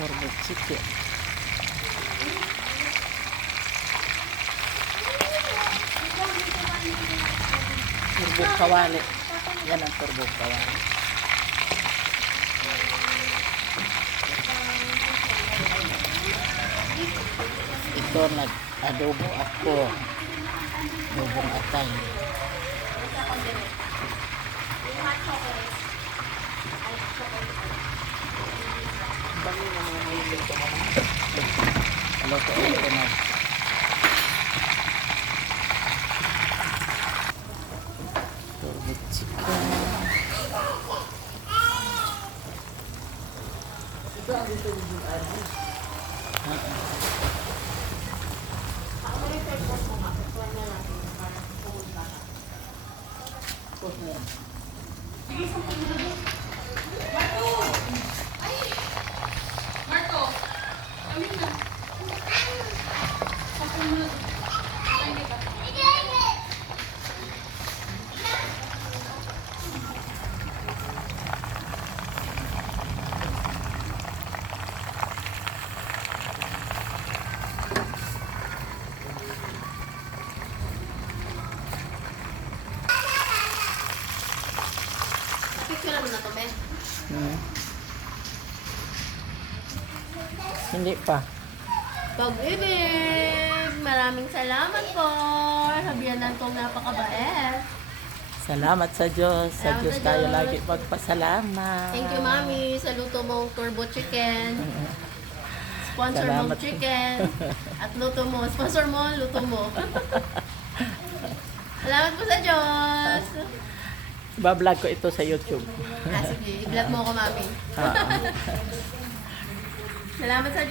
Turbo chicken. Turbo kawali. Yan ang turbo kawali. Ito nag-adobo ako. Adobong atay. Ano ko ito na. Turbo chicken. Picture naman na to, Ben. Hindi pa. Pag-ibig! Maraming salamat po. Sabihanan kong napakabait. Salamat sa Diyos. Sa Salamat Diyos sa tayo Diyos. lagi magpasalamat. Thank you, Mami, sa luto mong turbo chicken. Sponsor Salamat. mong chicken. At luto mo. Sponsor mo, luto mo. Salamat po sa Diyos. Bablog ko ito sa YouTube. Sige. I-vlog mo ako, Mami. Ah. Salamat sa Diyos.